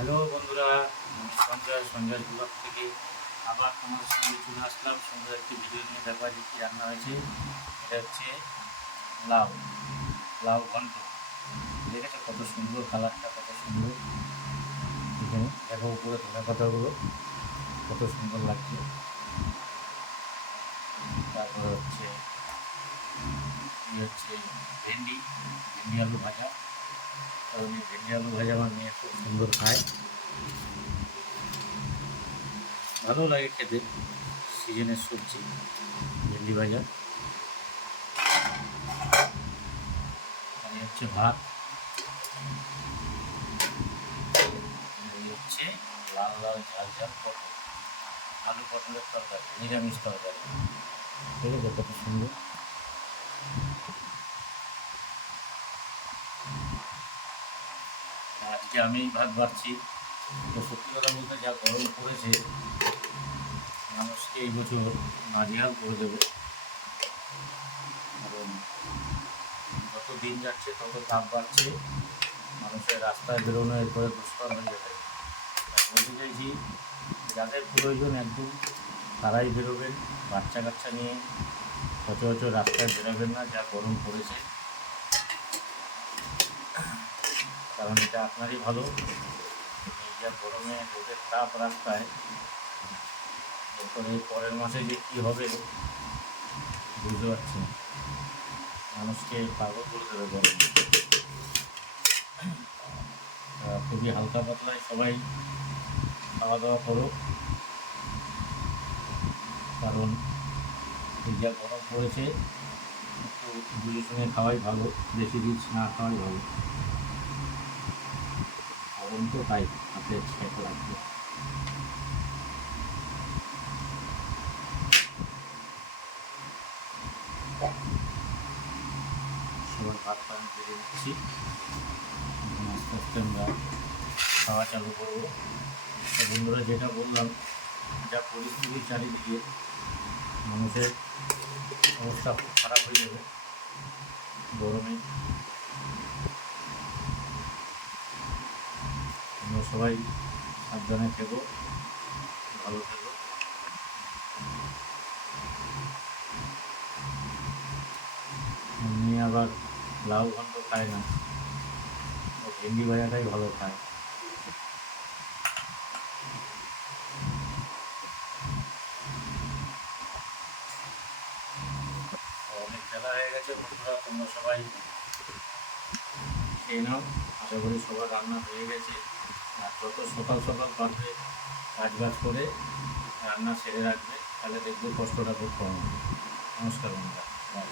Hello বন্ধুরা, আমি Sanjay blog থেকে আবার তোমাদের সঙ্গে চলে আসলাম। সুন্দর একটি ভিডিও নিয়ে দেখবা যে কী রান্না হয়েছে। এটা হচ্ছে লাউ লাউ ঘন্ট। দেখেছো কত সুন্দর কালারটা, কত সুন্দর। এখানে দেখো উপরে ধনে পাতাগুলো কত সুন্দর লাগছে। তারপরে হচ্ছে ভেন্ডি ভেন্ডি আলু ভাজা। কারণ এই ভেন্ডি আলু ভাজা আমার মেয়ে খুব সুন্দর খায়, ভালো লাগে খেতে। সিজনের সবজি ভেন্ডি ভাজা। আর এই হচ্ছে ভাত। এই হচ্ছে লাল লাল ঝাল ঝাল পটল, আলু পটলের তরকারি, নিরামিষ তরকারি। ঠিক আছে, কত সুন্দর। আজকে আমি ভাত বাড়ছি। তো সত্যি কথা বলতে যা গরম পড়েছে, মানুষকে এই বছর নাজেহাল করে দেবে। কারণ যত দিন যাচ্ছে তত তাপ বাড়ছে, মানুষের রাস্তায় বেরোনো এরপরে দুষ্কর হয়ে যাবে। বলতে চাইছি, যাদের প্রয়োজন একদম তারাই বেরোবেন। বাচ্চা কাচ্চা নিয়ে সচরাচর রাস্তায় বেরোবেন না, যা গরম পড়েছে। কারণ এটা আপনারই ভালো। এই যা গরমে রোদের তাপ রাস্তায়, এরপরে পরের মাসে যে কী হবে বুঝতে পারছি না। মানুষকে পাগল করে দেবে গরম। খুবই হালকা পাতলায় সবাই খাওয়া দাওয়া করো, কারণ এই যা গরম পড়েছে একটু বুঝে শুনে খাওয়াই ভালো, বেশি রিচ না খাওয়াই ভালো। গরম তো তাই হাতে ছেঁক রাখবে। সবার ভাত পানি বেড়ে দিচ্ছি, আস্তে আস্তে আমরা খাওয়া চালু করবো। তো বন্ধুরা, যেটা বললাম, যা পরিস্থিতি চারিদিকে, মানুষের অবস্থা খুব খারাপ হয়ে যাবে গরমে। আমরা সবাই সাবধানে থেকো, ভালো থেকো। এমনি আবার লাউ ঘন্ট খায় না, ও ভেন্ডি ভাজাটাই ভালো খায়। অনেক বেলা হয়ে গেছে বন্ধুরা, তোমরা সবাই খেয়ে নাও। আশা করি সবার রান্না হয়ে গেছে। আর যত সকাল সকাল পারবে কাজ বাজ করে রান্না সেরে রাখবে, তাহলে দেখবে কষ্টটা খুব কম হবে। নমস্কার বন্ধুরা, বাই।